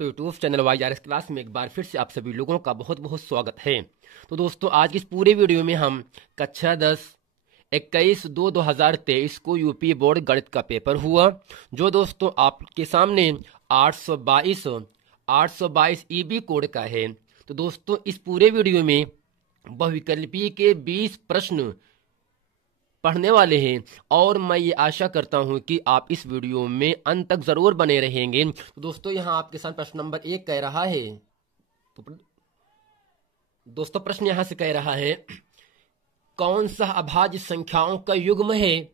पे YouTube channel YRS class में एक बार फिर से आप सभी लोगों का बहुत बहुत स्वागत है। तो दोस्तों आज की इस पूरे वीडियो में हम कक्षा 10 21/2/2023 को यूपी बोर्ड गणित का पेपर हुआ, जो दोस्तों आपके सामने 822 EB कोड का है। तो दोस्तों इस पूरे वीडियो में बहुविकल्पी के 20 प्रश्न पढ़ने वाले हैं और मैं ये आशा करता हूं कि आप इस वीडियो में अंत तक जरूर बने रहेंगे। तो दोस्तों यहां आपके साथ प्रश्न नंबर 1 कह रहा है, तो दोस्तों प्रश्न यहां से कह रहा है कौन सा अभाज्य संख्याओं का युग्म है।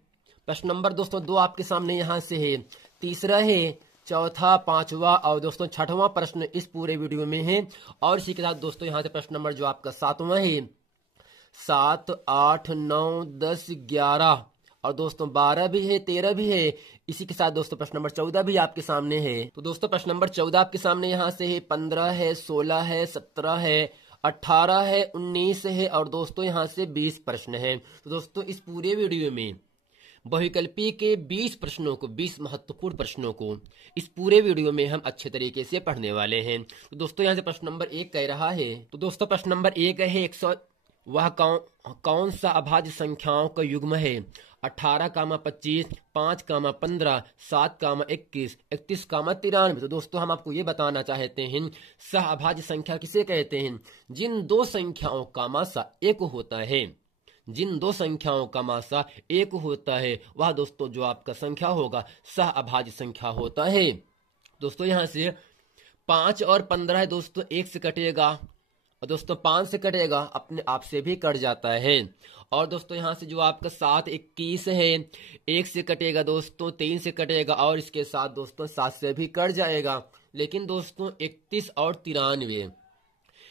प्रश्न नंबर दोस्तों 2 आपके सामने यहां से है, तीसरा है, चौथा, पांचवा और दोस्तों छठवां प्रश्न इस पूरे वीडियो में है। और इसी के साथ दोस्तों यहां से प्रश्न नंबर जो आपका 7वां है, 7, 8, 9, 10, 11 और दोस्तों 12 भी है, 13 भी है। इसी के साथ दोस्तों प्रश्न नंबर 14 भी आपके सामने है। तो दोस्तों प्रश्न नंबर 14 आपके सामने यहाँ से है, 15 है, 16 है, 17 है, 18 है, 19 है और दोस्तों यहाँ से 20 प्रश्न है। तो दोस्तों इस पूरे वीडियो में बहुविकल्पी के 20 प्रश्नों को, 20 महत्वपूर्ण प्रश्नों को इस पूरे वीडियो में हम अच्छे तरीके से पढ़ने वाले हैं। तो दोस्तों यहाँ से प्रश्न नंबर 1 कह रहा है, तो दोस्तों प्रश्न नंबर 1 है 100 वह कौन सा अभाज्य संख्याओं का युग्म है। 18, 25, 5, 15, 7, 21, 31, 93। तो दोस्तों हम आपको ये बताना चाहते हैं सह अभाज्य संख्या किसे कहते हैं, जिन दो संख्याओं का मासा एक होता है, जिन दो संख्याओं का मासा एक होता है वह दोस्तों जो आपका संख्या होगा सह अभाज्य संख्या होता है। दोस्तों यहां से 5 और 15 है दोस्तों 1 से कटेगा और दोस्तों 5 से कटेगा, अपने आप से भी कट जाता है। और दोस्तों यहां से जो आपका 7, 21 है 1 से कटेगा दोस्तों, 3 से कटेगा और इसके साथ दोस्तों 7 से भी कट जाएगा। लेकिन दोस्तों 31 और 93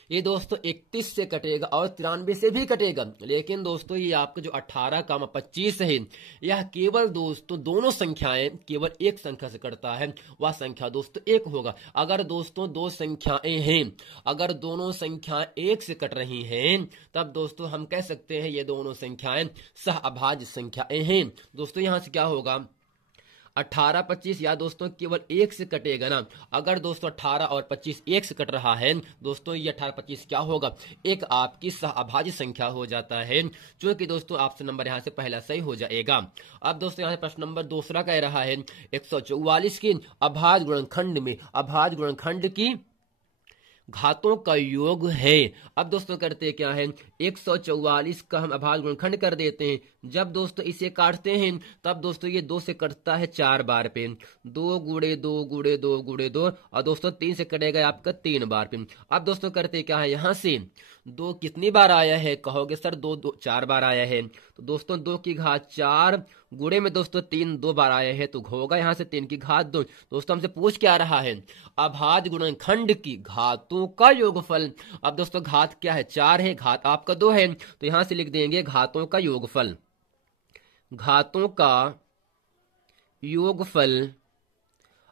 ये दोस्तों 31 से कटेगा और 93 से भी कटेगा। लेकिन दोस्तों ये आपका जो 18, 25 है यह केवल दोस्तों दोनों संख्याएं केवल एक संख्या से कटता है, वह संख्या दोस्तों एक होगा। अगर दोस्तों दो संख्याएं हैं, अगर दोनों संख्याएं एक से कट रही हैं तब दोस्तों हम कह सकते हैं ये दोनों संख्याएं सह अभाज्य संख्याएं हैं। दोस्तों यहां से क्या होगा, 18, 25 या दोस्तों केवल एक से कटेगा ना। अगर दोस्तों 18 और 25 एक से कट रहा है दोस्तों ये 18, 25 क्या होगा, एक आपकी सह अभाज्य संख्या हो जाता है, जो कि दोस्तों ऑप्शन नंबर यहाँ से पहला सही हो जाएगा। अब दोस्तों यहाँ से प्रश्न नंबर दूसरा कह रहा है 144 की अभाज्य गुणनखंड में अभाज्य गुणनखंड की घातों का योग है। अब दोस्तों करते क्या है, 144 का हम अभाज्य गुणनखंड कर देते हैं। जब दोस्तों इसे काटते हैं तब दोस्तों ये 2 से कटता है 4 बार पे, 2 गुणे 2 गुणे 2 गुणे 2 और दोस्तों 3 से कटेगा आपका 3 बार पे। अब दोस्तों करते क्या है, यहाँ से 2 कितनी बार आया है, कहोगे सर 2 4 बार आया है। तो दोस्तों 2 की घात 4 गुणे में दोस्तों 3 2 बार आया है, तो होगा यहाँ से 3 की घात 2। दोस्तों हमसे पूछ क्या रहा है, अभाज्य गुणनखंड की घातों का योगफल। अब दोस्तों घात क्या है, 4 है, घात आपका 2 है, तो यहां से लिख देंगे घातों का योगफल, घातों का योगफल।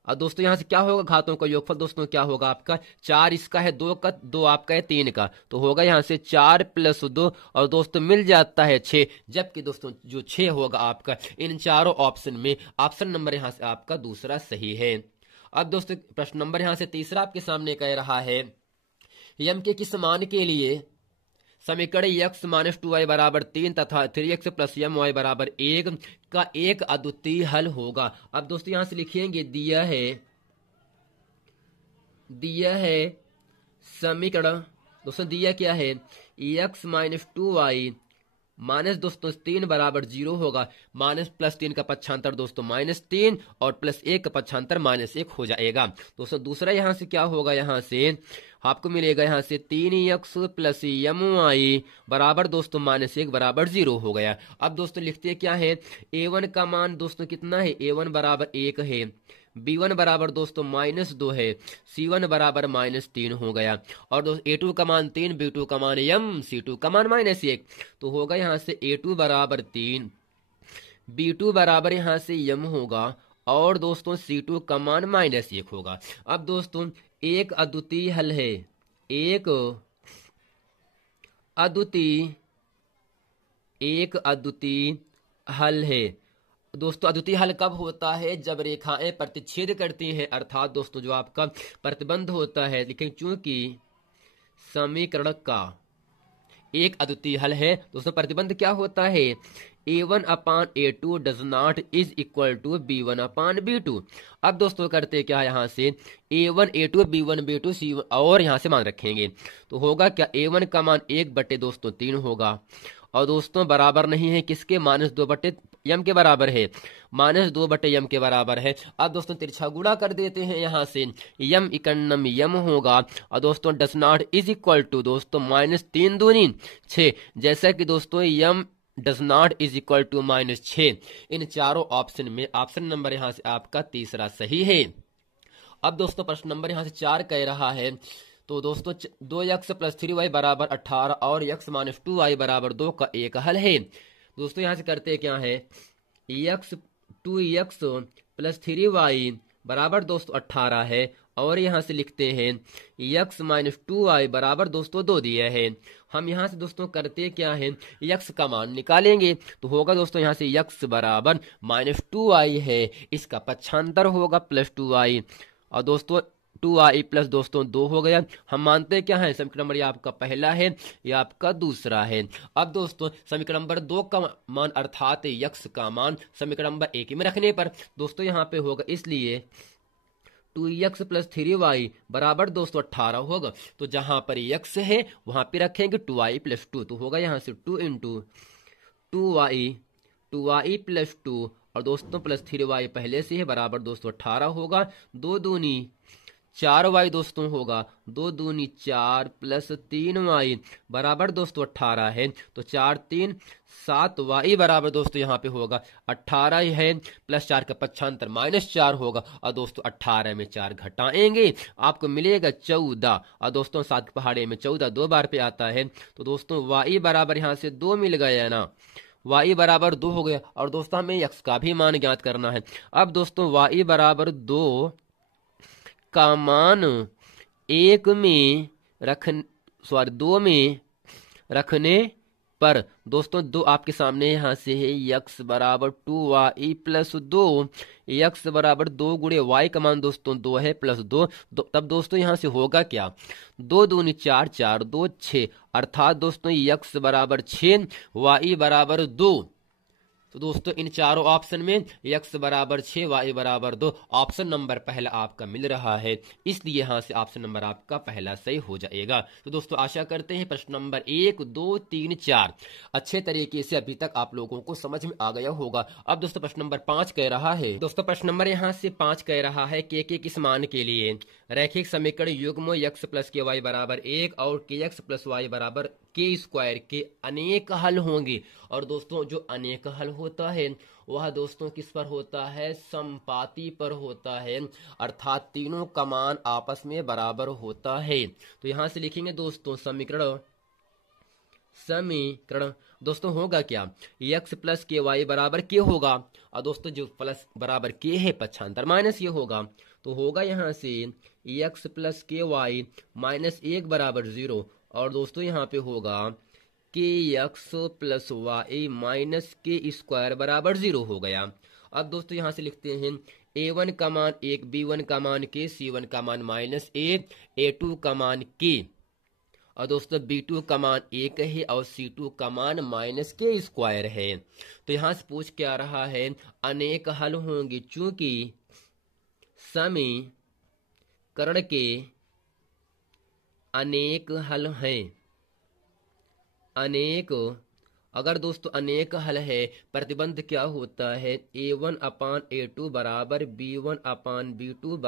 और दोस्तों यहां से क्या होगा, घातों का योगफल दोस्तों क्या होगा आपका, 4 इसका है, 2 का, 2 आपका है 3 का, तो होगा यहां से 4 + 2 और दोस्तों मिल जाता है 6। जबकि दोस्तों जो 6 होगा आपका इन चारों ऑप्शन में ऑप्शन नंबर यहां से आपका दूसरा सही है। अब दोस्तों प्रश्न नंबर यहां से तीसरा आपके सामने कह रहा है, यम के किस मान के लिए समीकरण x - 2y = 3 तथा 3x + my = 1 का एक अद्वितीय हल होगा। अब दोस्तों यहां से लिखेंगे दिया है समीकरण, दोस्तों दिया क्या है, x - 2y माइनस दोस्तों 3 = 0 होगा, माइनस प्लस 3 का पक्षांतर दोस्तों -3 और +1 का पक्षांतर -1 हो जाएगा। दोस्तों दूसरा यहां से क्या होगा, यहां से आपको मिलेगा यहाँ से 3x + my बराबर दोस्तों -1 = 0 हो गया। अब दोस्तों लिखते क्या है, a1 का मान दोस्तों कितना है, a1 = 1 है, b1 बराबर दोस्तों -2 है, c1 बराबर -3 हो गया और दोस्तों a2 का मान 3, b2 का मान m, c2 का मान -1, तो होगा यहाँ से a2 = 3, b2 बराबर यहाँ से m होगा और दोस्तों c2 का मान -1 होगा। अब दोस्तों एक अद्वितीय हल है, एक अद्वितीय हल है। दोस्तों अद्वितीय हल कब होता है? जब रेखाएं प्रतिच्छेद करती हैं, अर्थात दोस्तों जो आपका प्रतिबंध होता है। लेकिन चूंकि समीकरण का एक अद्वितीय हल है दोस्तों, प्रतिबंध क्या होता है? A1/A2 does not is equal to B1/B2। अब दोस्तों करते क्या, यहाँ से A1 A2 B1 B2 C1 और यहाँ से मान रखेंगे तो होगा क्या, A1 का मान 1/3 होगा और दोस्तों बराबर नहीं है किसके? -2/m के बराबर है, -2/m के बराबर है। अब दोस्तों तिरछा गुणा कर देते हैं, यहाँ से यम इकन्नम यम होगा और दोस्तों does not is equal to दोस्तों -3 दूनी 6, जैसा कि दोस्तों यम does not is equal to -6। इन चारों ऑप्शन में ऑप्शन नंबर यहाँ से आपका तीसरा सही है। अब दोस्तों प्रश्न नंबर यहाँ से 4 कह रहा है, तो दोस्तों 2x + 3y = 18 और x - 2y = 2 का एक हल है। दोस्तों यहाँ से करते क्या है, 2x + 3y = दोस्तों 18 है और यहाँ से लिखते हैं x - 2y = दोस्तों 2 दिया है। हम यहाँ से दोस्तों करते क्या है, x का मान निकालेंगे तो होगा दोस्तों यहाँ से x = -2y है, इसका पक्षांतर होगा +2y और दोस्तों 2y + दोस्तों 2 हो गया। हम मानते हैं क्या है, समीकरण नंबर ये आपका पहला है, ये आपका दूसरा है। अब दोस्तों समीकरण नंबर 2 का मान अर्थात x का मान समीकरण नंबर 1 में रखने पर दोस्तों यहाँ पे होगा, इसलिए 2x + 3y = दोस्तों 18 होगा। तो जहां पर x है वहां पे रखेंगे 2y + 2, तो होगा यहाँ से 2 × 2y + 2 और दोस्तों +3y पहले से है बराबर दोस्तों 18 होगा। 2 दूनी 4y दोस्तों होगा, 2 दूनी 4 + 3y = दोस्तों 18 है, तो 4 3 7y = दोस्तों यहाँ पे होगा 18 है, +4 का पक्षांतर -4 होगा और दोस्तों 18 में 4 घटाएंगे आपको मिलेगा 14 और दोस्तों 7 के पहाड़े में 14 2 बार पे आता है, तो दोस्तों y = यहाँ से 2 मिल गया ना, y = 2 हो गया और दोस्तों हमें x का भी मान ज्ञात करना है। अब दोस्तों y = 2 का मान 2 में रखने पर दोस्तों 2 आपके सामने यहाँ से है, x = 2y + 2, x = 2 गुणे y का मान दोस्तों 2 है +2, तब दोस्तों यहाँ से होगा क्या, 2 दूनी 4 4 2 6 अर्थात दोस्तों x = 6 y = 2। तो दोस्तों इन चारों ऑप्शन में x = 6 y = 2 ऑप्शन नंबर पहला आपका मिल रहा है, इसलिए यहाँ से ऑप्शन नंबर आपका पहला सही हो जाएगा। तो दोस्तों आशा करते हैं प्रश्न नंबर 1 2 3 4 अच्छे तरीके से अभी तक आप लोगों को समझ में आ गया होगा। अब दोस्तों प्रश्न नंबर 5 कह रहा है, दोस्तों प्रश्न नंबर यहाँ से 5 कह रहा है k के किस मान के लिए रैखिक समीकरण युग्म x + ky = 1 और kx + y = k² के अनेक हल होंगे। और दोस्तों जो अनेक हल होता है वह दोस्तों किस पर होता है, समपाती पर होता है, अर्थात तीनों का मान आपस में बराबर होता है। तो यहां से लिखेंगे दोस्तों समीकरण दोस्तों होगा क्या, x + ky = k होगा और दोस्तों जो प्लस बराबर k है पक्षांतर माइनस ये होगा, तो होगा यहाँ से x + ky - 1 = 0 और दोस्तों यहाँ पे होगा kx + y - k² = 0 हो गया। अब दोस्तों यहाँ से लिखते हैं a1 का मान 1, b1 का मान k, c1 का मान -1, a2 का मान k और दोस्तों b2 का मान 1 है और c2 का मान -k² है। तो यहाँ से पूछ क्या रहा है, अनेक हल होंगे चूंकि समीकरण के अनेक हल हैं। अगर दोस्तों अनेक हल है, प्रतिबंध क्या होता है, a1/a2 = b1/b2 =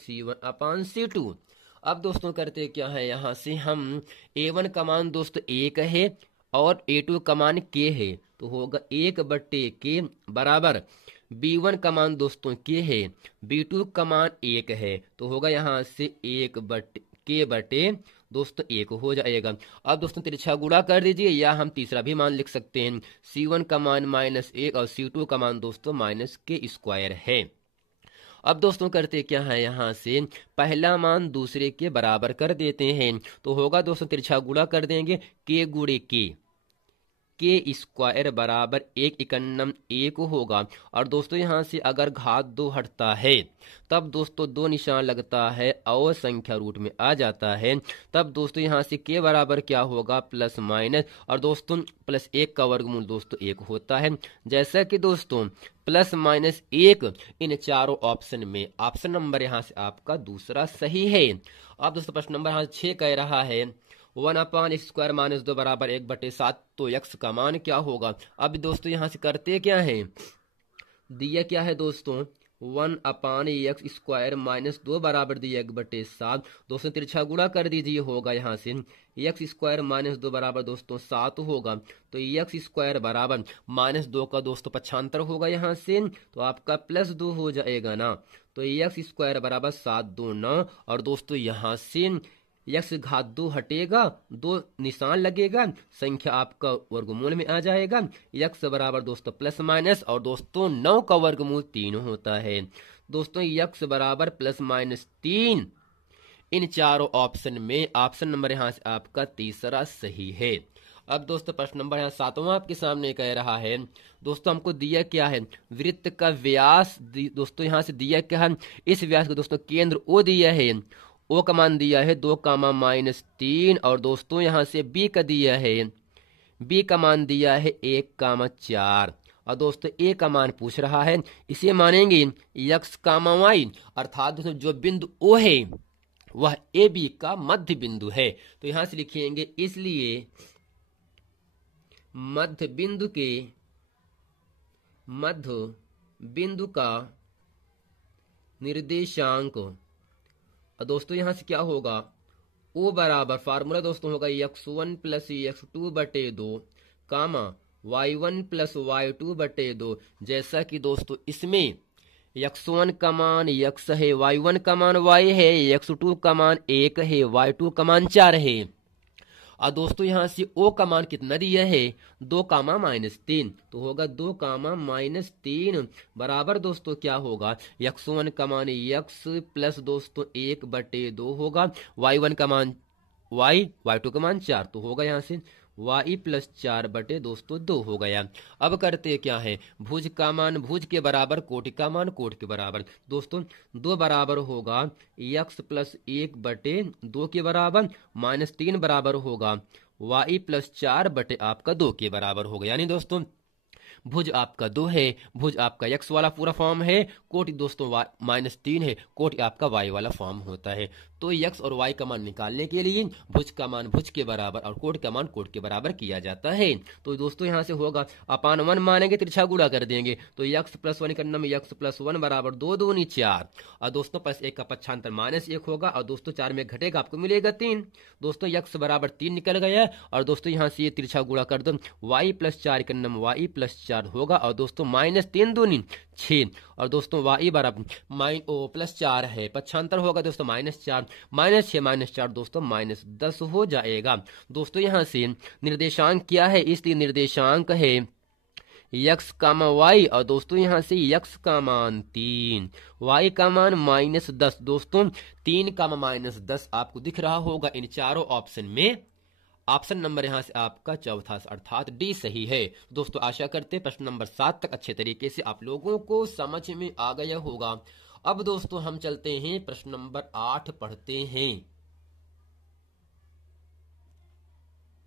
c1/c2। अब दोस्तों करते क्या है, यहाँ से हम a1 का मान दोस्तों 1 है और a2 का मान k है, तो होगा 1/k बराबर b1 का मान दोस्तों k है, b2 का मान 1 है, तो होगा यहाँ से 1/k दोस्तों 1 हो जाएगा। अब दोस्तों तिरछा गुणा कर दीजिए या हम तीसरा भी मान लिख सकते हैं, c1 का मान -1 और c2 का मान दोस्तों -k² है। अब दोस्तों करते क्या है, यहाँ से पहला मान दूसरे के बराबर कर देते हैं, तो होगा दोस्तों तिरछा गुणा कर देंगे k × k, के स्क्वायर बराबर 1 होगा। और दोस्तों यहाँ से अगर घात 2 हटता है तब दोस्तों 2 निशान लगता है और संख्या रूट में आ जाता है। तब दोस्तों यहाँ से के बराबर क्या होगा, प्लस माइनस, और दोस्तों प्लस 1 का वर्गमूल दोस्तों 1 होता है। जैसा कि दोस्तों प्लस माइनस 1 इन चारों ऑप्शन में ऑप्शन नंबर यहाँ से आपका दूसरा सही है। अब दोस्तों प्रश्न नंबर यहाँ 6 कह रहा है 1/x² - 2 बराबर 1/7, तो x का मान क्या होगा। अब दोस्तों यहाँ से करते क्या है, दिया क्या है दोस्तों 1/x² - 2 बराबर दिया 1/7। दोस्तों तिरछा गुणा कर दीजिए, होगा यहाँ से x² - 2 बराबर दोस्तों 7 होगा। तो x² बराबर -2 का दोस्तों पक्षांतर होगा यहाँ से, तो आपका +2 हो जाएगा ना। तो x² बराबर 7 2 9, और दोस्तों यहाँ से x घात 2 हटेगा, 2 निशान लगेगा, संख्या आपका वर्गमूल में आ जाएगा। x बराबर दोस्तों प्लस माइनस, और दोस्तों 9 का वर्गमूल 3 होता है। दोस्तों x बराबर +-3 इन चारों ऑप्शन में ऑप्शन नंबर यहाँ से आपका तीसरा सही है। अब दोस्तों प्रश्न नंबर यहाँ 7वां आपके सामने कह रहा है, दोस्तों हमको दिया क्या है, वृत्त का व्यास दोस्तों यहाँ से दिया क्या है, इस व्यास को दोस्तों केंद्र ओ दिया है, ओ का मान दिया है 2, -3, और दोस्तों यहाँ से बी का दिया है, बी का मान दिया है 1, 4, और दोस्तों ए का मान पूछ रहा है। इसे मानेंगे x, y, अर्थात दोस्तों जो बिंदु ओ है वह ए बी का मध्य बिंदु है। तो यहां से लिखेंगे इसलिए मध्य बिंदु का निर्देशांक, और दोस्तों यहां से क्या होगा, ओ बराबर फार्मूला दोस्तों होगा x1 + x2/2 y1 + y2/2। जैसा कि दोस्तों इसमें x1 का मान x है, y1 का मान y है, x2 का मान 1 है, y2 का मान 4 है। और दोस्तों यहाँ से ओ का मान कितना दिया है, 2, -3, तो होगा 2, -3 बराबर दोस्तों क्या होगा, x1 का मान x प्लस दोस्तों 1/2 होगा, y1 का मान y, y2 का मान 4, तो होगा यहाँ से y + 4 दोस्तों 2 हो गया। अब करते क्या है, भुज का मान भुज के बराबर, कोटि का मान कोटि के बराबर। दोस्तों 2 बराबर होगा x + 1/2 के बराबर, -3 बराबर होगा y + 4 आपका 2 के बराबर होगा। यानी दोस्तों भुज आपका 2 है, भुज आपका x वाला पूरा फॉर्म है, कोटि दोस्तों -3 है, कोटि आपका y वाला फॉर्म होता है। तो x और y का मान निकालने के लिए भुज का मान भुज के बराबर और कोटि का मान कोटि के बराबर किया जाता है। तो दोस्तों यहाँ से होगा /1 मानेंगे, तिरछा गुणा कर देंगे, तो x + 1 करने में x + 1 बराबर 2 दूनी 4, और दोस्तों +1 का पक्षांतर -1 होगा, और दोस्तों 4 में घटेगा आपको मिलेगा 3। दोस्तों x बराबर 3 निकल गया, और दोस्तों यहाँ से ये तिरछा गुणा कर दो, y + 4 करने में y + 4 होगा, और दोस्तों -3 दूनी 6, और दोस्तों y बराबर +4 है, पक्षांतर होगा दोस्तों -4, -6 -4 दोस्तों -10 हो जाएगा। दोस्तों यहाँ से निर्देशांक क्या है, इसलिए निर्देशांक है x, y, और दोस्तों यहाँ से x का मान 3, y का मान -10। दोस्तों 3, -10 आपको दिख रहा होगा इन चारों ऑप्शन में। ऑप्शन नंबर यहाँ से आपका चौथा अर्थात डी सही है। दोस्तों आशा करते प्रश्न नंबर 7 तक अच्छे तरीके से आप लोगों को समझ में आ गया होगा। अब दोस्तों हम चलते हैं प्रश्न नंबर 8 पढ़ते हैं।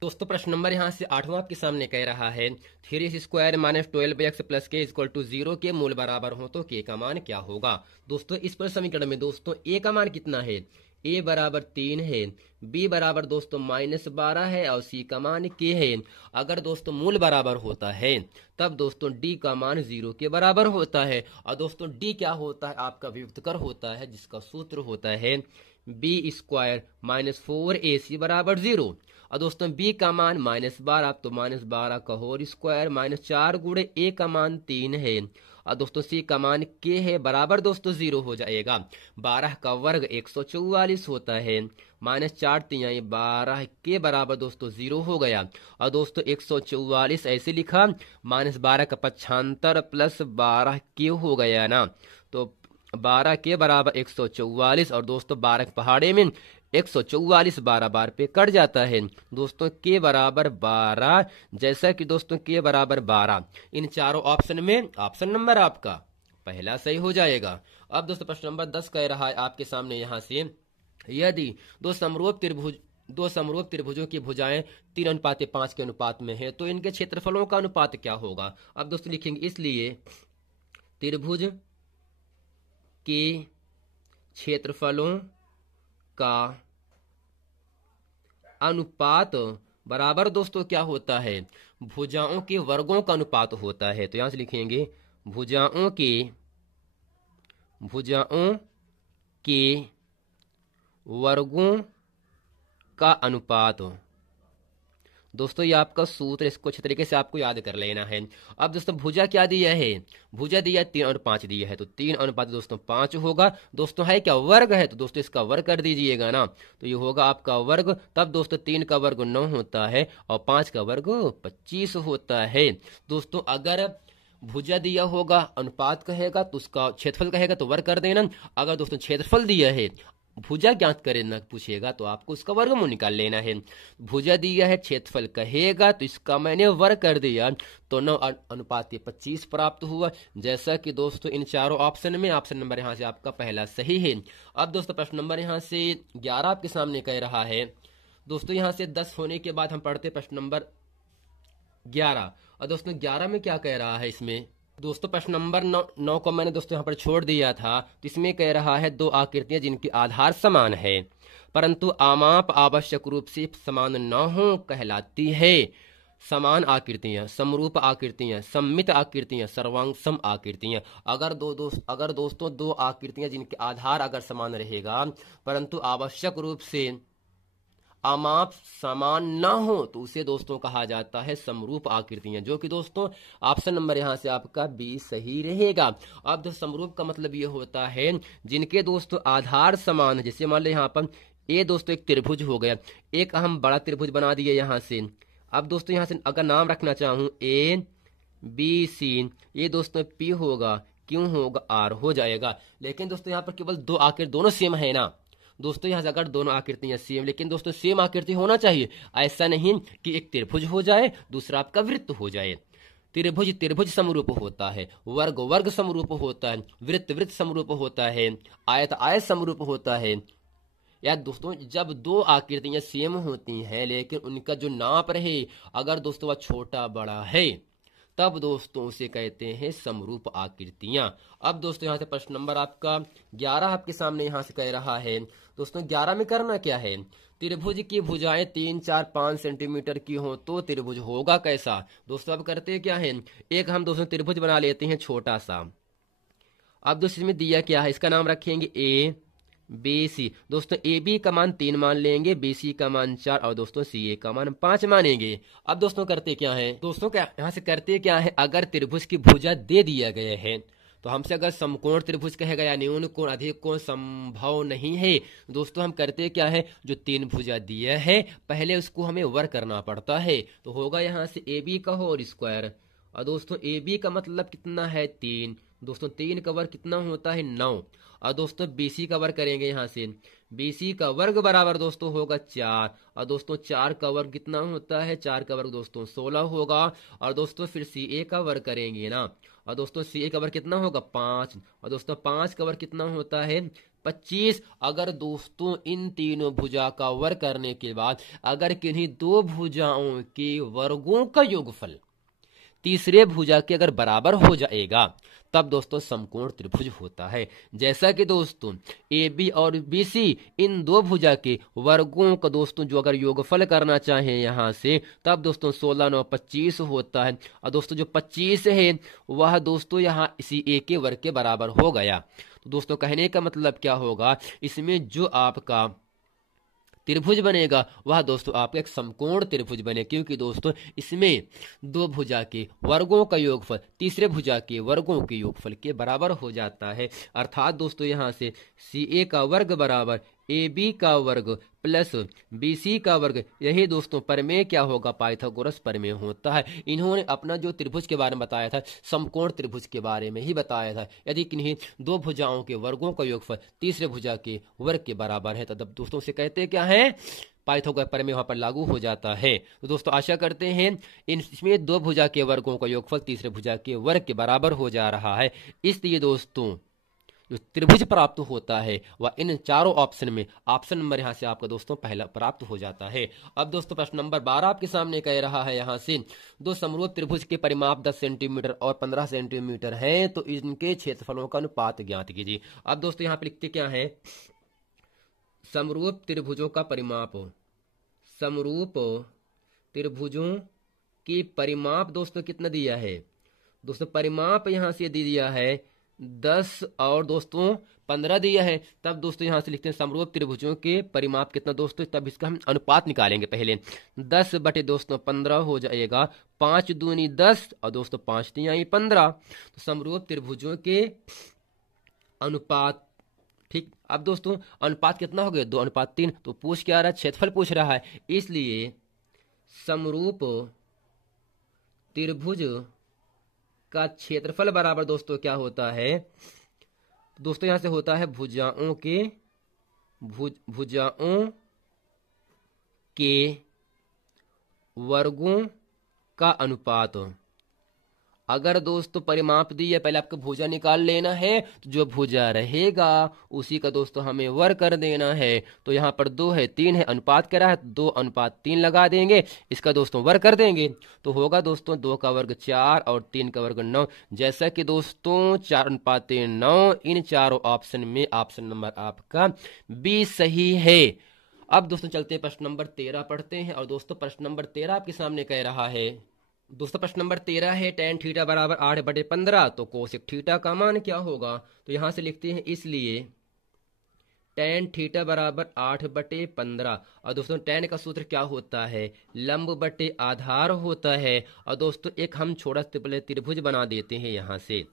दोस्तों प्रश्न नंबर यहाँ से 8वां आपके सामने कह रहा है 3x² - 12x + k = 0 के मूल बराबर हो तो k का मान क्या होगा। दोस्तों इस पर समीकरण में दोस्तों a का मान कितना है, a बराबर 3 है, b बराबर दोस्तों -12 है, और c का मान k है। अगर दोस्तों मूल बराबर होता है तब दोस्तों d का मान 0 के बराबर होता है, और दोस्तों d क्या होता है, आपका वियुक्तकर होता है, जिसका सूत्र होता है b² - 4ac बराबर 0। और दोस्तों b का मान -12, तो -12 का होल स्क्वायर -4 गुणे a का मान 3 है, और दोस्तों c का मान k है बराबर दोस्तों 0 हो जाएगा। 12 का वर्ग 144 होता है, -4 × 12 के बराबर दोस्तों 0 हो गया, और दोस्तों 144 ऐसे लिखा, -12 का पक्षांतर +12 के हो गया ना, तो 12 के बराबर 144, और दोस्तों 12 के पहाड़े में 144 12 बार पे कट जाता है दोस्तों। के बराबर 12, जैसा कि दोस्तों के बराबर 12, इन चारों ऑप्शन में ऑप्शन नंबर आपका पहला सही हो जाएगा। अब दोस्तों प्रश्न नंबर 10 कह रहा है आपके सामने यहाँ से, यदि दो समरूप त्रिभुजों की भुजाएं 3:5 के अनुपात में है तो इनके क्षेत्रफलों का अनुपात क्या होगा। अब दोस्तों लिखेंगे, इसलिए त्रिभुज के क्षेत्रफलों का अनुपात बराबर दोस्तों क्या होता है, भुजाओं के वर्गों का अनुपात होता है। तो यहां से लिखेंगे भुजाओं के वर्गों का अनुपात। दोस्तों ये आपका सूत्र, इसको अच्छे तरीके से आपको याद कर लेना है। अब दोस्तों भुजा क्या दिया है, भुजा दिया 3:5 दिया है, तो 3:5 दोस्तों 5 होगा। दोस्तों है क्या, वर्ग है, तो दोस्तों इसका वर्ग कर दीजिएगा ना, तो ये होगा आपका वर्ग। तब दोस्तों 3 का वर्ग 9 होता है और 5 का वर्ग 25 होता है। दोस्तों अगर भुजा दिया होगा, अनुपात कहेगा तो उसका क्षेत्रफल कहेगा तो वर्ग कर देना। अगर दोस्तों क्षेत्रफल दिया है, भुजा ज्ञात करना पूछेगा तो आपको उसका वर्गमूल निकाल लेना है। भुजा दिया है, क्षेत्रफल कहेगा तो इसका मैंने वर्ग कर दिया, तो 9:25 प्राप्त हुआ। जैसा कि दोस्तों इन चारों ऑप्शन में ऑप्शन नंबर यहाँ से आपका पहला सही है। अब दोस्तों प्रश्न नंबर यहाँ से 11 आपके सामने कह रहा है। दोस्तों यहाँ से 10 होने के बाद हम पढ़ते प्रश्न नंबर 11। और दोस्तों 11 में क्या कह रहा है, इसमें दोस्तों प्रश्न नंबर 9 को मैंने दोस्तों यहाँ पर छोड़ दिया था। तो इसमें कह रहा है दो आकृतियां जिनकी आधार समान है परंतु आमाप आवश्यक रूप से समान न हो कहलाती है समान आकृतियां, समरूप आकृतियां, सम्मित आकृतियां, सर्वांग सम आकृतियां। अगर दोस्तों दो आकृतियां जिनके आधार अगर समान रहेगा परंतु आवश्यक रूप से आमाप समान न हो तो उसे दोस्तों कहा जाता है समरूप आकृतियां, जो कि दोस्तों ऑप्शन नंबर यहां से आपका बी सही रहेगा। अब तो समरूप का मतलब ये होता है जिनके दोस्तों आधार समान है। जैसे मान लो यहाँ पर ए दोस्तों एक त्रिभुज हो गया, एक हम बड़ा त्रिभुज बना दिए यहाँ से। अब दोस्तों यहाँ से अगर नाम रखना चाहूं ए बी सी, ये दोस्तों पी होगा, क्यों होगा, आर हो जाएगा। लेकिन दोस्तों यहाँ पर केवल दो आकृति दोनों सेम है ना दोस्तों, यहाँ से अगर दोनों आकृतियां सेम, लेकिन दोस्तों सेम आकृति होना चाहिए, ऐसा नहीं कि एक त्रिभुज हो जाए दूसरा आपका वृत्त हो जाए। त्रिभुज त्रिभुज समरूप होता है, वर्ग वर्ग समरूप होता है, वृत्त वृत्त समरूप होता है, आयत आयत समरूप होता है। या दोस्तों जब दो आकृतियां सेम होती हैं लेकिन उनका जो नाप रहे अगर दोस्तों वह छोटा बड़ा है तब दोस्तों उसे कहते हैं समरूप आकृतियां। अब दोस्तों यहां से प्रश्न नंबर आपका 11 आपके सामने यहां से कह रहा है। दोस्तों 11 में करना क्या है, त्रिभुज की भुजाएं 3, 4, 5 सेंटीमीटर की हो तो त्रिभुज होगा कैसा। दोस्तों अब करते क्या है, एक हम दोस्तों त्रिभुज बना लेते हैं छोटा सा। अब दोस्तों इसमें दिया क्या है, इसका नाम रखेंगे ए बी सी। दोस्तों ए बी का मान 3 मान लेंगे, बी सी का मान 4 और दोस्तों सी ए का मान 5 मानेंगे। अब दोस्तों करते क्या है, दोस्तों क्या यहाँ से करते क्या है, अगर त्रिभुज की भुजा दे दिया गया है तो हमसे अगर समकोण त्रिभुज कहेगा या न्यून कोण अधिक कोण संभव नहीं है, दोस्तों हम करते क्या है, जो 3 भुजा दिया है पहले उसको हमें वर्ग करना पड़ता है। तो होगा यहाँ से ए बी का होल स्क्वायर, और दोस्तों ए बी का मतलब कितना है 3, दोस्तों 3 का वर्ग कितना होता है 9, और दोस्तों BC का वर्ग करेंगे यहाँ से, BC का वर्ग बराबर दोस्तों होगा 4, और दोस्तों 4 का वर्ग कितना होता है, 4 का वर्ग दोस्तों 16 होगा, और दोस्तों फिर CA का वर्ग करेंगे ना, और दोस्तों CA का वर्ग कितना होगा 5, और दोस्तों 5 का वर्ग कितना होता है 25। अगर दोस्तों इन तीनों भुजा का वर्ग करने के बाद अगर किन्हीं दो भुजाओं के वर्गों का योगफल तीसरे भुजा के अगर बराबर हो जाएगा तब दोस्तों समकोण त्रिभुज होता है। जैसा कि दोस्तों ए बी और बी सी इन दो भुजा के वर्गों का दोस्तों जो अगर योगफल करना चाहें यहाँ से तब दोस्तों 16, 9, 25 होता है, और दोस्तों जो 25 है वह दोस्तों यहाँ इसी ए के वर्ग के बराबर हो गया। तो दोस्तों कहने का मतलब क्या होगा, इसमें जो आपका त्रिभुज बनेगा वह दोस्तों आपका एक समकोण त्रिभुज बने, क्योंकि दोस्तों इसमें दो भुजा के वर्गों का योगफल तीसरे भुजा के वर्गों के योगफल के बराबर हो जाता है। अर्थात दोस्तों यहाँ से CA का वर्ग बराबर AB का वर्ग प्लस BC का वर्ग, यही दोस्तों प्रमेय क्या होगा, पाइथागोरस प्रमेय होता है। इन्होंने अपना जो त्रिभुज के बारे में बताया था, समकोण त्रिभुज के बारे में ही बताया था। यदि किन्हीं दो भुजाओं के वर्गों का योगफल तीसरे भुजा के वर्ग के बराबर है, तब दोस्तों से कहते क्या है, पाइथागोरस प्रमेय वहां पर लागू हो जाता है। तो दोस्तों आशा करते हैं इसमें दो भुजा के वर्गों का योगफल तीसरे भुजा के वर्ग के बराबर हो जा रहा है। इसलिए दोस्तों जो त्रिभुज प्राप्त होता है वह इन चारों ऑप्शन में ऑप्शन नंबर यहां से आपका दोस्तों पहला प्राप्त हो जाता है। अब दोस्तों प्रश्न नंबर 12 आपके सामने कह रहा है, यहां से दो समरूप त्रिभुज के परिमाप 10 सेंटीमीटर और 15 सेंटीमीटर है, तो इनके क्षेत्रफलों का अनुपात ज्ञात कीजिए। अब दोस्तों यहां पर लिखते क्या है, समरूप त्रिभुजों का परिमाप, समरूप त्रिभुजों की परिमाप दोस्तों कितना दिया है, दोस्तों परिमाप यहां से दे दिया है 10 और दोस्तों 15 दिया है। तब दोस्तों यहां से लिखते हैं समरूप त्रिभुजों के परिमाप कितना दोस्तों, तब इसका हम अनुपात निकालेंगे। पहले 10 बटे दोस्तों 15 हो जाएगा, 5 दूनी 10 और दोस्तों 5 तिहाई 15। तो समरूप त्रिभुजों के अनुपात, ठीक। अब दोस्तों अनुपात कितना हो गया, 2:3। तो पूछ क्या रहा है, क्षेत्रफल पूछ रहा है, इसलिए समरूप त्रिभुज का क्षेत्रफल बराबर दोस्तों क्या होता है, दोस्तों यहां से होता है भुजाओं के वर्गों का अनुपात। अगर दोस्तों परिमाप दी है, पहले आपको भुजा निकाल लेना है, तो जो भुजा रहेगा उसी का दोस्तों हमें वर्ग कर देना है। तो यहाँ पर 2 है 3 है, अनुपात करा है, 2:3 लगा देंगे, इसका दोस्तों वर्ग कर देंगे, तो होगा दोस्तों 2 का वर्ग 4 और 3 का वर्ग 9। जैसा कि दोस्तों 4:9, इन चारों ऑप्शन में ऑप्शन नंबर आपका बी सही है। अब दोस्तों चलते हैं प्रश्न नंबर 13 पढ़ते हैं। और दोस्तों प्रश्न नंबर 13 आपके सामने कह रहा है, दोस्तों प्रश्न नंबर 13 है tan थीटा बराबर 8/15, तो कोसेक थीटा का मान क्या होगा। तो यहां से लिखते हैं, इसलिए tan थीटा बराबर 8/15। और दोस्तों tan का सूत्र क्या होता है, लंब बटे आधार होता है। और दोस्तों एक हम छोटा सा त्रिभुज बना देते हैं यहां से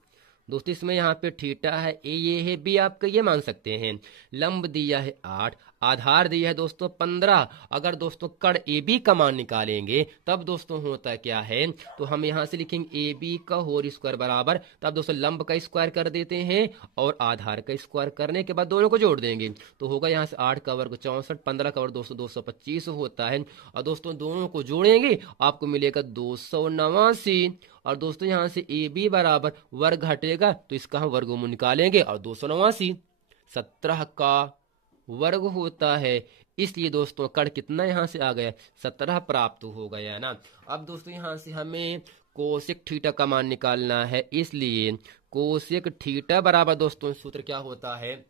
दोस्तों, इसमें यहाँ पे थीटा है, ए ये है, बी आपका ये मान सकते हैं। लंब दिया है 8, आधार दिया है दोस्तों 15। अगर दोस्तों कण ए बी का मान निकालेंगे तब दोस्तों होता क्या है, तो हम यहाँ से लिखेंगे ए बी का होल स्क्वायर बराबर, तब दोस्तों लंब का स्क्वायर कर देते हैं और आधार का स्क्वायर करने के बाद दोनों को जोड़ देंगे, तो होगा यहाँ से 8 का वर्ग 64, 15 का वर्ग दोस्तों 225 होता है। और दोस्तों दोनों को जोड़ेंगे आपको मिलेगा 289। और दोस्तों यहां से ए बी बराबर वर्ग हटेगा तो इसका हम वर्गमूल निकालेंगे, और 289 17 का वर्ग होता है। इसलिए दोस्तों कण कितना यहां से आ गया, 17 प्राप्त हो गया ना। अब दोस्तों यहां से हमें कोसेक थीटा का मान निकालना है, इसलिए कोसेक थीटा बराबर दोस्तों सूत्र क्या होता है,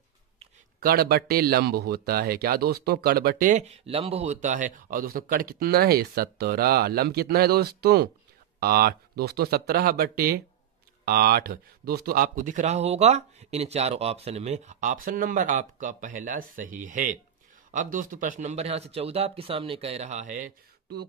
कण बटे लंब होता है। क्या दोस्तों, कण बटे लंब होता है। और दोस्तों कण कितना है 17, लंब कितना है दोस्तों 8, दोस्तों 17/8 दोस्तों आपको दिख रहा होगा इन चारों ऑप्शन में ऑप्शन नंबर आपका पहला सही है। अब दोस्तों प्रश्न नंबर यहां से 14 आपके सामने कह रहा है 2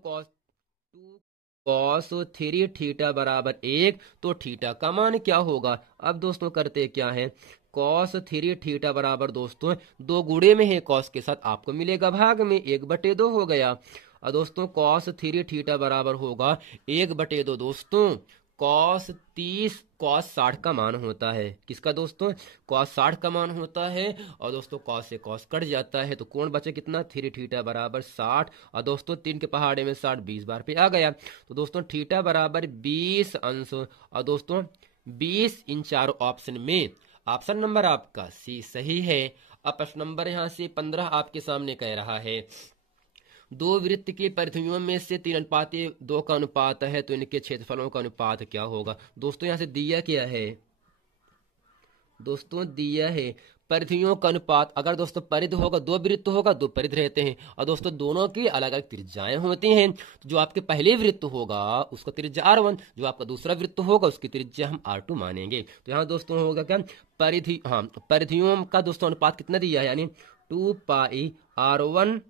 cos 3 थीटा बराबर 1, तो थीटा का मान क्या होगा। अब दोस्तों करते क्या है, cos 3 थीटा बराबर दोस्तों 2 गुणे में है, cos के साथ आपको मिलेगा भाग में, 1/2 हो गया। और दोस्तों cos 3 थीटा बराबर होगा 1/2 दोस्तों cos 30 cos 60 का मान होता है। किसका दोस्तों, cos 60 का मान होता है। और दोस्तों cos से cos कट जाता है, तो कोण बचे कितना 3 थीटा बराबर 60। और दोस्तों 3 के पहाड़े में 60 20 बार पे आ गया, तो दोस्तों थीटा बराबर 20 अंश। और दोस्तों 20 इन चारों ऑप्शन में ऑप्शन नंबर आपका सी सही है। अब प्रश्न नंबर यहाँ से 15 आपके सामने कह रहा है, दो वृत्त की परिधियों में से 3:2 का अनुपात है, तो इनके क्षेत्रफलों का अनुपात क्या होगा। दोस्तों यहां से दिया क्या है, दोस्तों दिया है परिधियों का अनुपात। अगर दोस्तों परिधि होगा, दो वृत्त होगा, दो परिधि रहते हैं, और दोस्तों दोनों की अलग अलग त्रिज्याएं होती हैं। तो जो आपके पहले वृत्त होगा उसका त्रिज्या R1, जो आपका दूसरा वृत्त होगा उसकी त्रिज्या हम R2 मानेंगे। तो यहाँ दोस्तों होगा क्या, परिधि परिधियों का दोस्तों अनुपात कितना दिया है, यानी 2πr1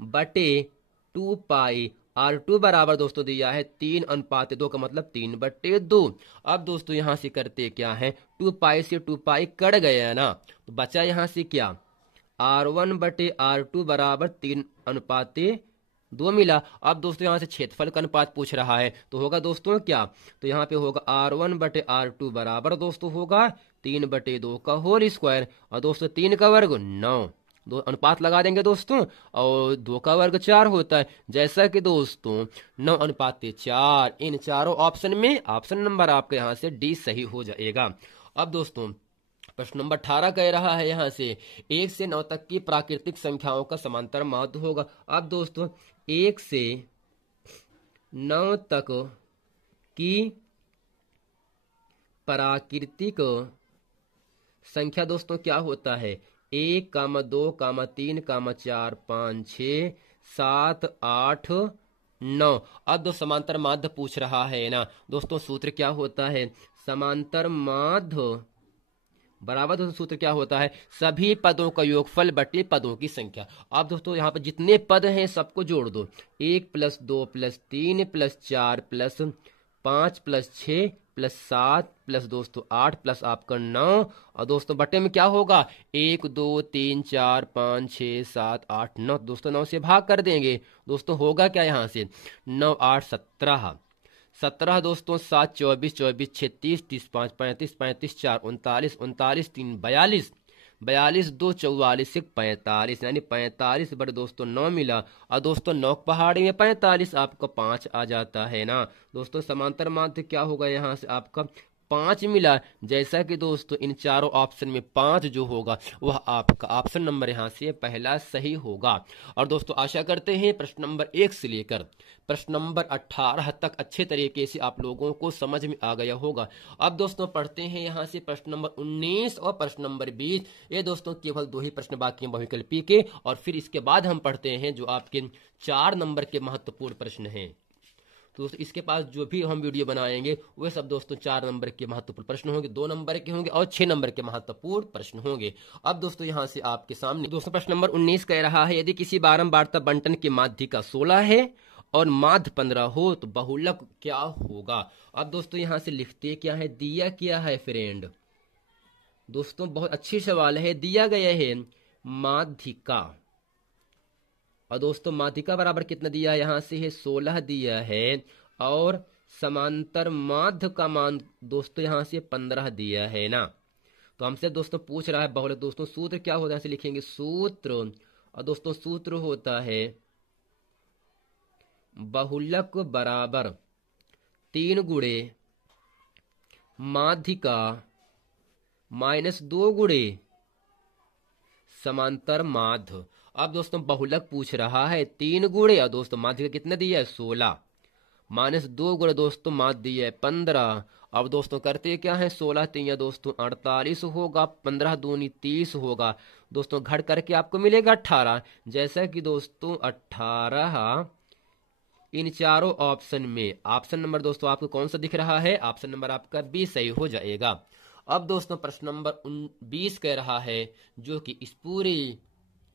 बटे 2πr2 बराबर दोस्तों दिया है 3:2 का मतलब 3/2। अब दोस्तों यहां से करते क्या है, 2π से 2π कट गया ना, तो बचा यहां से क्या R1/R2 बराबर 3:2 मिला। अब दोस्तों यहाँ से क्षेत्रफल का अनुपात पूछ रहा है, तो होगा दोस्तों क्या, तो यहाँ पे होगा R1/R2 बराबर दोस्तों होगा 3/2 का होल स्क्वायर, और दोस्तों 3 का वर्ग 9, दो अनुपात लगा देंगे दोस्तों, और 2 का वर्ग 4 होता है। जैसा कि दोस्तों 9:4, इन चारों ऑप्शन में ऑप्शन नंबर आपके यहाँ से डी सही हो जाएगा। अब दोस्तों प्रश्न नंबर 18 कह रहा है यहाँ से 1 से 9 तक की प्राकृतिक संख्याओं का समांतर माध्य होगा। अब दोस्तों 1 से 9 तक की प्राकृतिक संख्या दोस्तों क्या होता है, 1, 2, 3, 4, 5, 6, 7, 8, 9। अब दो समांतर माध्य पूछ रहा है ना दोस्तों, सूत्र क्या होता है, समांतर माध्य बराबर दोस्तों सूत्र क्या होता है, सभी पदों का योगफल बटे पदों की संख्या। अब दोस्तों यहाँ पर जितने पद हैं सबको जोड़ दो, 1 + 2 + 3 + 4 + 5 + 6 + 7 + दोस्तों 8 + आपका 9, और दोस्तों बटे में क्या होगा, 1, 2, 3, 4, 5, 6, 7, 8, 9, दोस्तों 9 से भाग कर देंगे। दोस्तों होगा क्या यहाँ से, 9, 8, 17, 17 दोस्तों 7, 24, 24, 36, 30, 5, 35, 35, 4, 39, 39, 3, 42, 42, 2, 44, 1, 45, यानी 45 बड़े दोस्तों 9 मिला, और दोस्तों 9 पहाड़ी में 45 आपका 5 आ जाता है ना। दोस्तों समांतर माध्य क्या होगा यहाँ से आपका 5 मिला। जैसा कि दोस्तों इन चारों ऑप्शन में 5 जो होगा वह आपका ऑप्शन नंबर यहाँ से पहला सही होगा। और दोस्तों आशा करते हैं प्रश्न नंबर 1 से लेकर प्रश्न नंबर 18 तक अच्छे तरीके से आप लोगों को समझ में आ गया होगा। अब दोस्तों पढ़ते हैं यहाँ से प्रश्न नंबर 19 और प्रश्न नंबर 20। ये दोस्तों केवल 2 ही प्रश्न बाकी हैं बहुविकल्पी के, और फिर इसके बाद हम पढ़ते हैं जो आपके 4 नंबर के महत्वपूर्ण प्रश्न हैं। तो दोस्तों इसके पास जो भी हम वीडियो बनाएंगे वे सब दोस्तों 4 नंबर के महत्वपूर्ण प्रश्न होंगे, 2 नंबर के होंगे और 6 नंबर के महत्वपूर्ण प्रश्न होंगे। अब दोस्तों यहाँ से आपके सामने दोस्तों प्रश्न नंबर 19 कह रहा है, यदि किसी बारंबारता बंटन की माध्यिका 16 है और माध्य 15 हो तो बहुलक क्या होगा। अब दोस्तों यहाँ से लिखते क्या है, दिया क्या है फ्रेंड, दोस्तों बहुत अच्छी सवाल है, दिया गया है माध्यिका, और दोस्तों माध्यिका बराबर कितना दिया है, यहाँ से है 16 दिया है, और समांतर माध्य का मान दोस्तों यहाँ से 15 दिया है ना। तो हमसे दोस्तों पूछ रहा है बहुलक, दोस्तों सूत्र क्या होता है, ऐसे लिखेंगे सूत्र, और दोस्तों सूत्र होता है बहुलक बराबर 3 गुणे माध्यिका -2 गुणे समांतर माध्य। अब दोस्तों बहुलक पूछ रहा है 3 गुणे, और दोस्तों माध्यिका कितना दिया है 16, -2 गुणे दोस्तों माध्य दिया है 15। अब दोस्तों करते क्या है, 16 3 दोस्तों 48 होगा, 15 दूनी 30 होगा, दोस्तों घट करके आपको मिलेगा 18। जैसा कि दोस्तों 18 इन चारों ऑप्शन में ऑप्शन नंबर दोस्तों आपको कौन सा दिख रहा है, ऑप्शन नंबर आपका बी सही हो जाएगा। अब दोस्तों प्रश्न नंबर 20 कह रहा है जो कि इस पूरे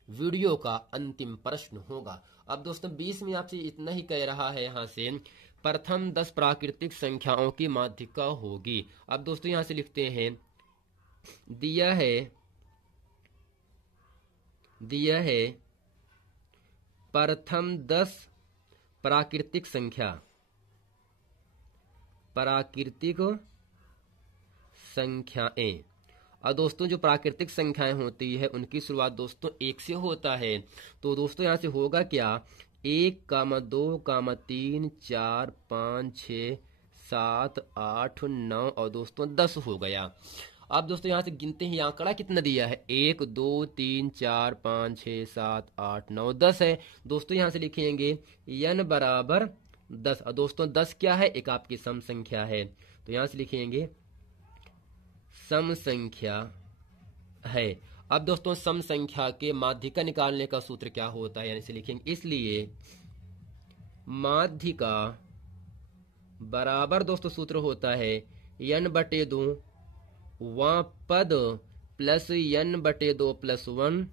वीडियो का अंतिम प्रश्न होगा। अब दोस्तों 20 में आपसे इतना ही कह रहा है, यहाँ से प्रथम 10 प्राकृतिक संख्याओं की माध्यिका होगी। अब दोस्तों यहाँ से लिखते हैं, दिया है प्रथम 10 प्राकृतिक संख्याएं, और दोस्तों जो प्राकृतिक संख्याएं होती है उनकी शुरुआत दोस्तों 1 से होता है। तो दोस्तों यहाँ से होगा क्या, 1, 2, 3, 4, 5, 6, 7, 8, 9 और दोस्तों 10 हो गया। अब दोस्तों यहाँ से गिनते हैं, आंकड़ा कितना दिया है, 1, 2, 3, 4, 5, 6, 7, 8, 9, 10 है। दोस्तों यहाँ से लिखेंगे n बराबर 10, और दोस्तों 10 क्या है, एक आपकी सम संख्या है, तो यहाँ से लिखेंगे सम संख्या है। अब दोस्तों सम संख्या के माध्यिका निकालने का सूत्र क्या होता है, यानी से लिखेंगे, इसलिए माध्यिका बराबर दोस्तों सूत्र होता है n/2 वहाँ पद प्लस n/2 + 1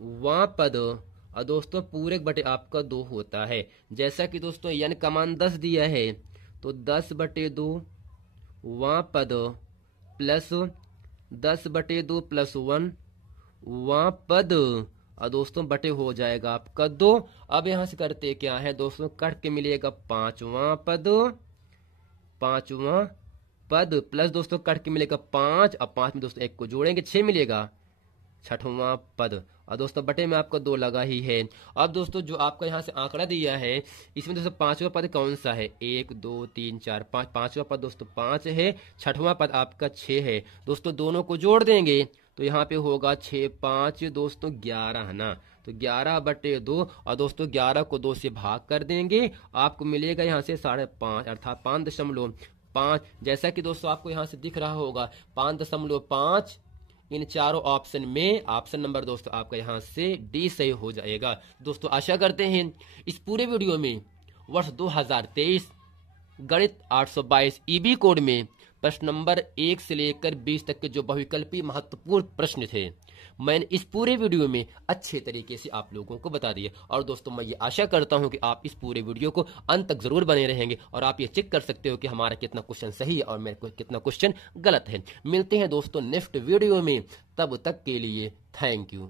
वहाँ पद, और दोस्तों पूरे बटे आपका 2 होता है। जैसा कि दोस्तों n का मान 10 दिया है तो 10/2 वहाँ पद प्लस 10/2 + 1 छठवां पद और दोस्तों बटे हो जाएगा आपका 2। अब यहां से करते क्या है दोस्तों, कट के मिलेगा पांचवा पद प्लस दोस्तों कट के मिलेगा 5 और 5 में दोस्तों 1 को जोड़ेंगे 6 मिलेगा छठवां पद और दोस्तों बटे में आपका 2 लगा ही है। अब दोस्तों जो आपका यहाँ से आंकड़ा दिया है इसमें दोस्तों पांचवा पद कौन सा है, 1 2 3 4 5, पांचवा पद दोस्तों 5 है, छठवां पद आपका 6 है। दोस्तों दोनों को जोड़ देंगे तो यहाँ पे होगा 6 5 दोस्तों 11 है ना, तो 11 बटे 2 और दोस्तों 11 को 2 से भाग कर देंगे, आपको मिलेगा यहाँ से 5.5 अर्थात 5.5। जैसा कि दोस्तों आपको यहाँ से दिख रहा होगा 5.5 इन चारों ऑप्शन में ऑप्शन नंबर दोस्तों आपका यहाँ से डी सही हो जाएगा। दोस्तों आशा करते हैं इस पूरे वीडियो में वर्ष 2023 गणित 822 ईबी कोड में प्रश्न नंबर 1 से लेकर 20 तक के जो बहुविकल्पी महत्वपूर्ण प्रश्न थे मैंने इस पूरे वीडियो में अच्छे तरीके से आप लोगों को बता दिए। और दोस्तों मैं ये आशा करता हूं कि आप इस पूरे वीडियो को अंत तक जरूर बने रहेंगे और आप ये चेक कर सकते हो कि हमारा कितना क्वेश्चन सही है और मेरे को कितना क्वेश्चन गलत है। मिलते हैं दोस्तों नेक्स्ट वीडियो में, तब तक के लिए थैंक यू।